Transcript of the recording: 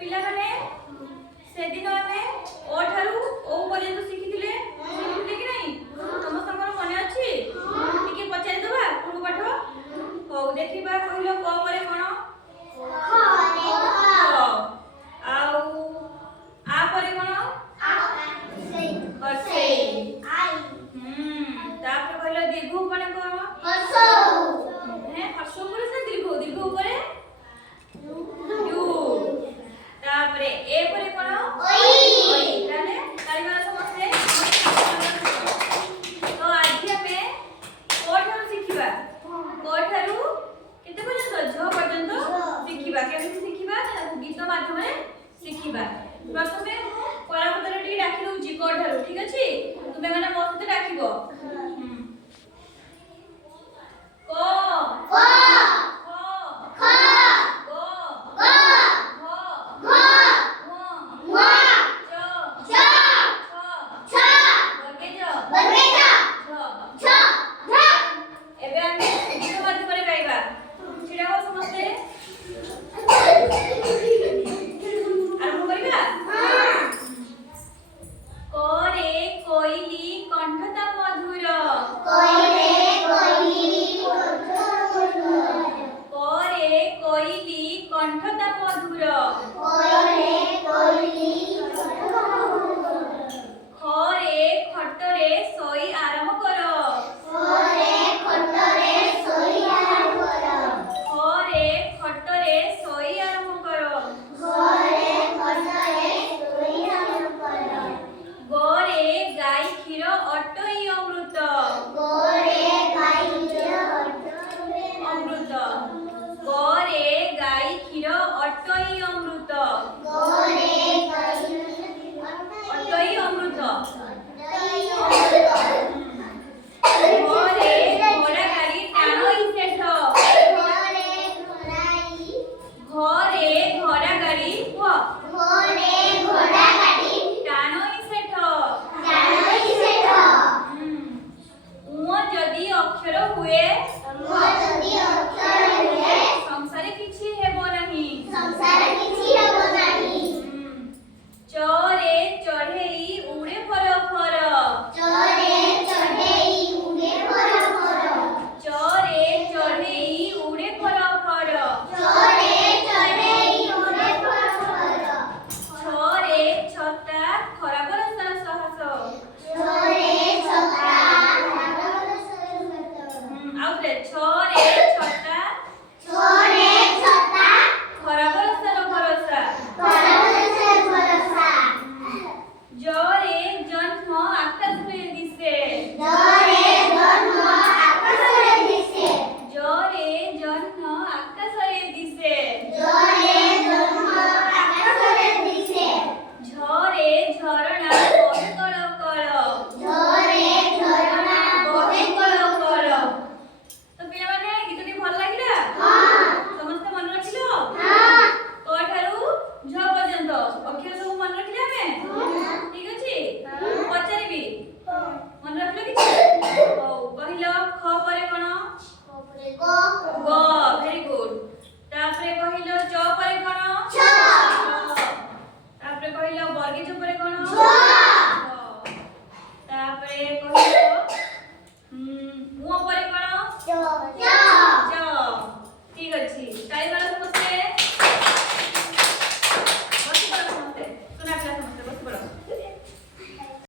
पिला माने से दिन आमे ओ ठारू ओ पर्यंत शिखिथिले शिखिथिले कि नहीं समस्त मन अछि टिके पचारि दबा पूर्व पाठ हो देखिबा कहिलो क परे कोन ख रे ख आउ आ परे कोन आ हसे आई तापर कहिलो दीर्घ परे कोन हसौ हे हसौ परे से दीर्घ परे यू तापर ए परे कोन ओई ताले ताली मारा समझते तो आज हमें को ठारू शिखिबा को ठारू केते पर्यंत झ पर्यंत शिखिबा केमिति शिखिबा गीत माध्यम रे शिखिबा प्रथमे परापदर टी डाकी दउची को ठारू ठीक अछि तुमे माने मो सते डाकिबो को कंठता मधुर